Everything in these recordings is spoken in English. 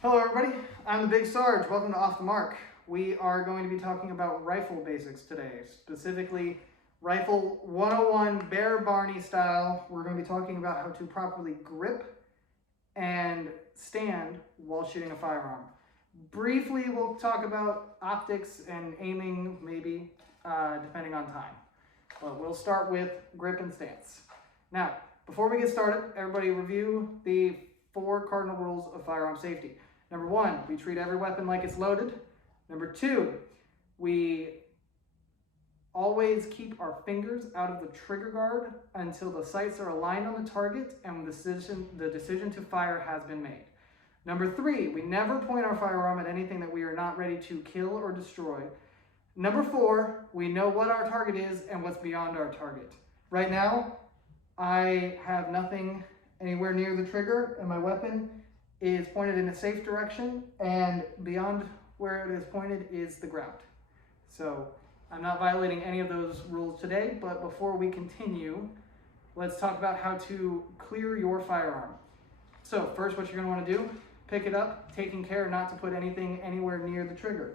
Hello everybody, I'm the Big Sarge. Welcome to Off the Mark. We are going to be talking about rifle basics today, specifically Rifle 101 Bear Barney style. We're going to be talking about how to properly grip and stand while shooting a firearm. Briefly, we'll talk about optics and aiming, maybe, depending on time. But we'll start with grip and stance. Now, before we get started, everybody review the 4 cardinal rules of firearm safety. Number 1, we treat every weapon like it's loaded. Number 2, we always keep our fingers out of the trigger guard until the sights are aligned on the target and the decision to fire has been made. Number 3, we never point our firearm at anything that we are not ready to kill or destroy. Number 4, we know what our target is and what's beyond our target. Right now, I have nothing anywhere near the trigger, and my weapon is pointed in a safe direction, and beyond where it is pointed is the ground. So I'm not violating any of those rules today, but before we continue, let's talk about how to clear your firearm. So first, what you're going to want to do, pick it up, taking care not to put anything anywhere near the trigger.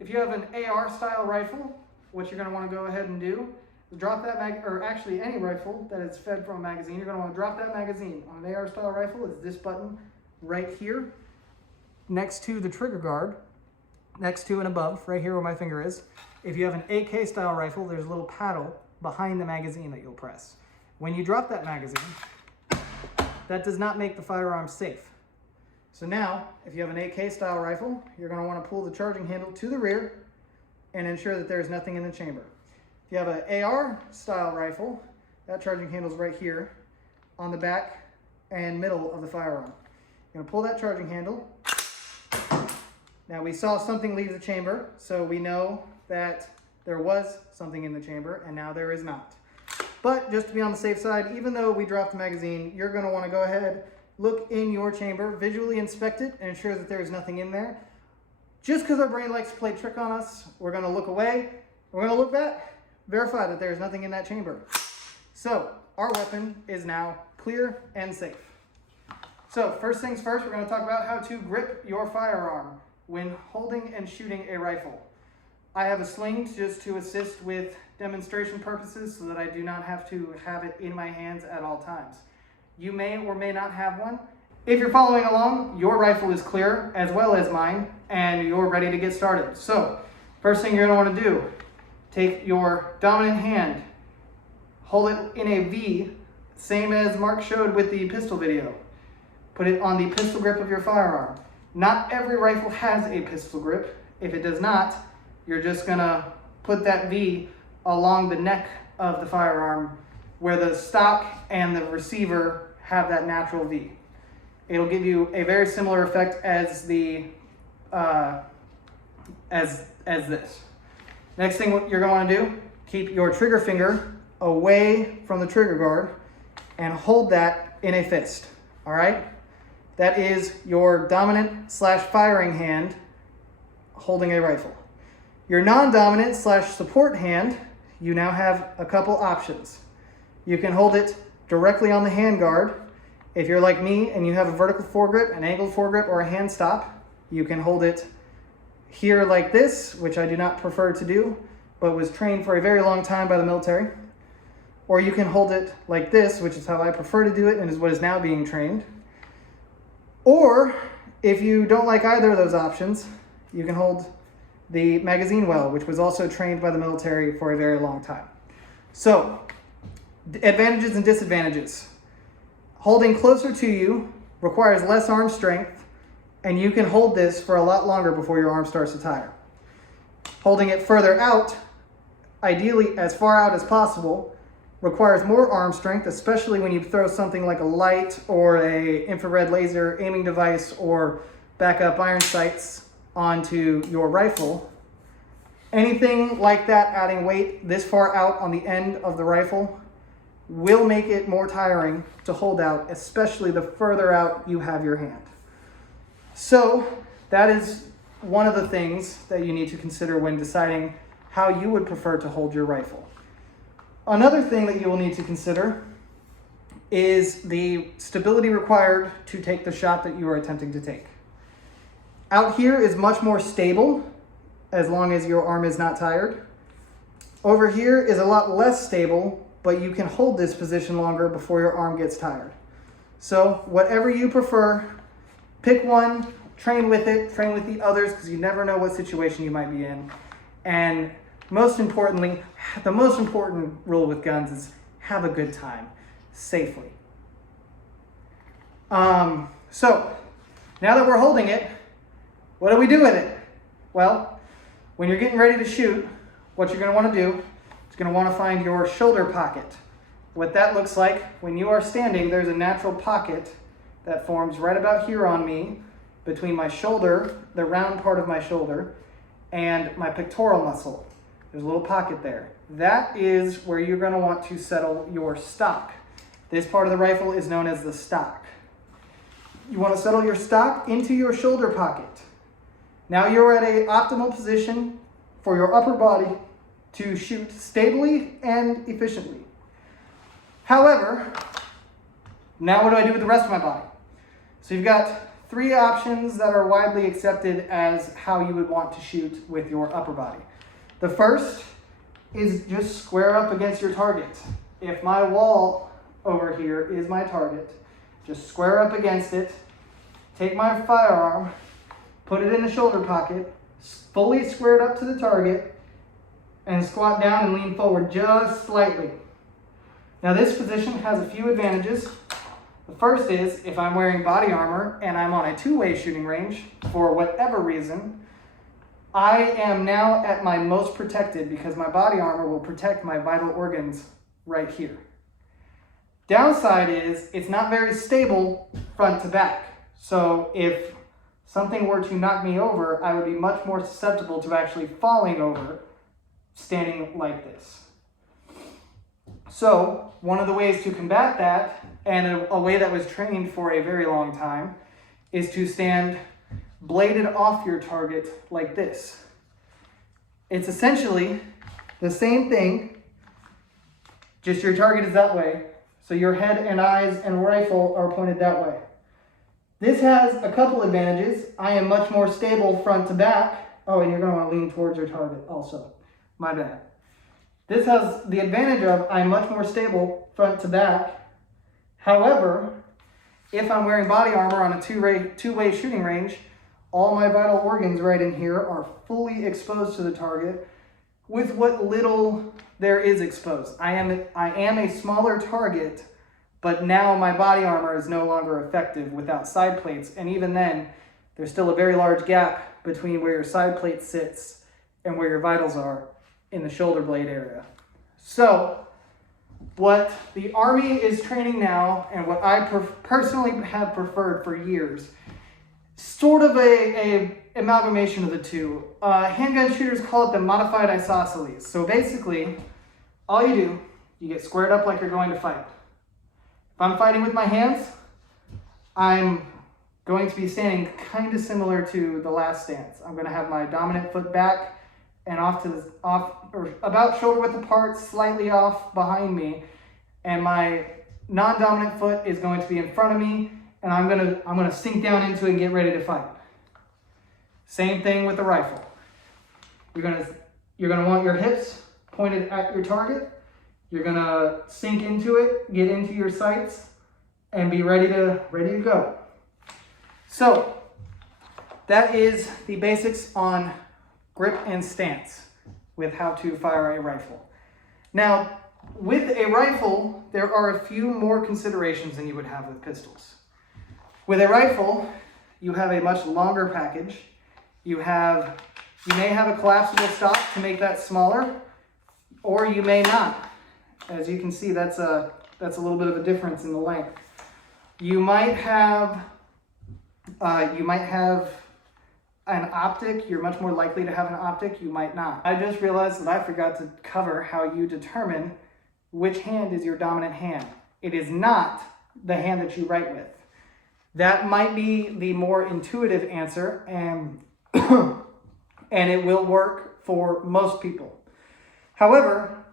If you have an AR style rifle, what you're going to want to go ahead and do, drop that or actually any rifle that is fed from a magazine, you're going to want to drop that magazine. On an AR style rifle, it's this button right here next to the trigger guard, next to and above, right here where my finger is. If you have an AK style rifle, there's a little paddle behind the magazine that you'll press. When you drop that magazine, that does not make the firearm safe. So now, if you have an AK style rifle, you're going to want to pull the charging handle to the rear and ensure that there's nothing in the chamber. If you have an AR style rifle, that charging handle is right here on the back and middle of the firearm. You're going to pull that charging handle. Now we saw something leave the chamber, so we know that there was something in the chamber, and now there is not. But just to be on the safe side, even though we dropped the magazine, you're going to want to go ahead, look in your chamber, visually inspect it, and ensure that there is nothing in there. Just because our brain likes to play trick on us, we're going to look away, we're going to look back, verify that there is nothing in that chamber. So our weapon is now clear and safe. So first things first, we're going to talk about how to grip your firearm when holding and shooting a rifle. I have a sling just to assist with demonstration purposes so that I do not have to have it in my hands at all times. You may or may not have one. If you're following along, your rifle is clear as well as mine, and you're ready to get started. So first thing you're going to want to do, take your dominant hand, hold it in a V, same as Mark showed with the pistol video. Put it on the pistol grip of your firearm. Not every rifle has a pistol grip. If it does not, you're just gonna put that V along the neck of the firearm where the stock and the receiver have that natural V. It'll give you a very similar effect as the as this. Next thing what you're gonna wanna do, keep your trigger finger away from the trigger guard and hold that in a fist, all right? That is your dominant / firing hand holding a rifle. Your non-dominant / support hand, you now have a couple options. You can hold it directly on the handguard. If you're like me and you have a vertical foregrip, an angled foregrip, or a hand stop, you can hold it here like this, which I do not prefer to do, but was trained for a very long time by the military. Or you can hold it like this, which is how I prefer to do it and is what is now being trained. Or if you don't like either of those options, you can hold the magazine well, which was also trained by the military for a very long time. So, advantages and disadvantages. Holding closer to you requires less arm strength, and you can hold this for a lot longer before your arm starts to tire. Holding it further out, ideally as far out as possible, requires more arm strength, especially when you throw something like a light or a infrared laser aiming device or backup iron sights onto your rifle. Anything like that adding weight this far out on the end of the rifle will make it more tiring to hold out, especially the further out you have your hand. So that is one of the things that you need to consider when deciding how you would prefer to hold your rifle. Another thing that you will need to consider is the stability required to take the shot that you are attempting to take. Out here is much more stable as long as your arm is not tired. Over here is a lot less stable, but you can hold this position longer before your arm gets tired. So whatever you prefer, pick one, train with it, train with the others, because you never know what situation you might be in. And most importantly, the most important rule with guns is have a good time, safely. So now that we're holding it, what do we do with it? Well, when you're getting ready to shoot, what you're going to want to do is going to want to find your shoulder pocket. What that looks like, when you are standing, there's a natural pocket that forms right about here on me, between my shoulder, the round part of my shoulder, and my pectoral muscle. There's a little pocket there. That is where you're going to want to settle your stock. This part of the rifle is known as the stock. You want to settle your stock into your shoulder pocket. Now you're at an optimal position for your upper body to shoot stably and efficiently. However, now what do I do with the rest of my body? So you've got three options that are widely accepted as how you would want to shoot with your upper body. The first is just square up against your target. If my wall over here is my target, just square up against it, take my firearm, put it in the shoulder pocket, fully squared up to the target, and squat down and lean forward just slightly. Now this position has a few advantages. The first is if I'm wearing body armor and I'm on a two-way shooting range for whatever reason, I am now at my most protected because my body armor will protect my vital organs right here. Downside is it's not very stable front to back. So if something were to knock me over, I would be much more susceptible to actually falling over standing like this. So one of the ways to combat that, and a way that was trained for a very long time, is to stand bladed off your target like this. It's essentially the same thing, just your target is that way, so your head and eyes and rifle are pointed that way. This has a couple advantages. I am much more stable front to back. Oh, and you're going to want to lean towards your target also. My bad. This has the advantage of I'm much more stable front to back. However, if I'm wearing body armor on a two-way shooting range, all my vital organs right in here are fully exposed to the target with what little there is exposed. I am a smaller target, but now my body armor is no longer effective without side plates. And even then, there's still a very large gap between where your side plate sits and where your vitals are in the shoulder blade area. So what the Army is training now, and what I personally have preferred for years, sort of a amalgamation of the two. Handgun shooters call it the modified isosceles. So basically, all you get squared up like you're going to fight. If I'm fighting with my hands, I'm going to be standing kind of similar to the last stance. I'm going to have my dominant foot back and about shoulder width apart, slightly off behind me, and my non-dominant foot is going to be in front of me, and I'm gonna sink down into it and get ready to fight. Same thing with the rifle. You're gonna want your hips pointed at your target. You're gonna sink into it, get into your sights, and be ready to go. So that is the basics on grip and stance with how to fire a rifle. Now, with a rifle, there are a few more considerations than you would have with pistols. With a rifle, you have a much longer package. You may have a collapsible stock to make that smaller, or you may not. As you can see, that's a little bit of a difference in the length. You might have an optic. You're much more likely to have an optic. You might not. I just realized that I forgot to cover how you determine which hand is your dominant hand. It is not the hand that you write with. That might be the more intuitive answer, and it will work for most people. However,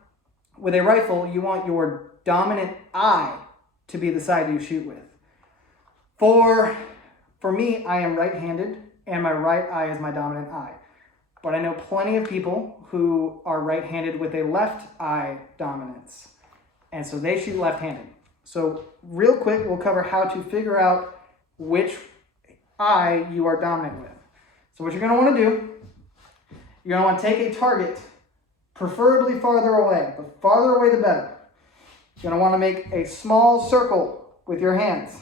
with a rifle, you want your dominant eye to be the side you shoot with. For me, I am right-handed, and my right eye is my dominant eye. But I know plenty of people who are right-handed with a left eye dominance, and so they shoot left-handed. So real quick, we'll cover how to figure out which eye you are dominant with. So what you're going to want to do, you're going to want to take a target, preferably farther away, but farther away the better. You're going to want to make a small circle with your hands.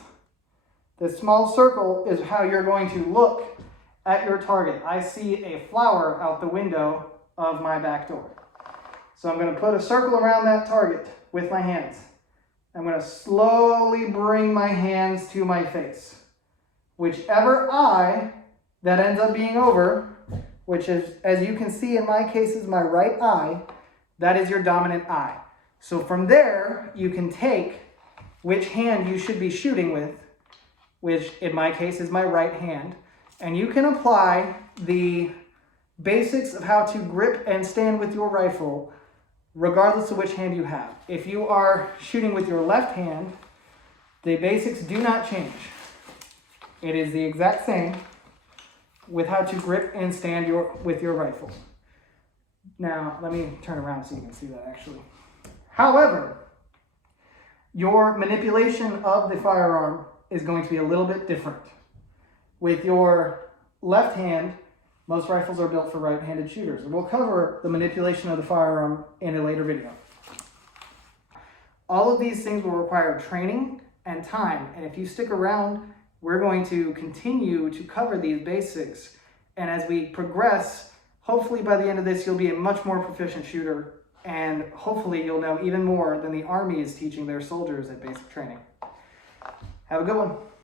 This small circle is how you're going to look at your target. I see a flower out the window of my back door. So I'm going to put a circle around that target with my hands. I'm going to slowly bring my hands to my face. Whichever eye that ends up being over, which is, as you can see in my case, is my right eye, that is your dominant eye. So from there, you can take which hand you should be shooting with, which in my case is my right hand, and you can apply the basics of how to grip and stand with your rifle regardless of which hand you have. If you are shooting with your left hand, the basics do not change. It is the exact same with how to grip and stand with your rifle. Now, let me turn around so you can see that actually. However, your manipulation of the firearm is going to be a little bit different. With your left hand, most rifles are built for right-handed shooters, and we'll cover the manipulation of the firearm in a later video. All of these things will require training and time, and if you stick around, we're going to continue to cover these basics, and as we progress, hopefully by the end of this, you'll be a much more proficient shooter, and hopefully you'll know even more than the Army is teaching their soldiers at basic training. Have a good one.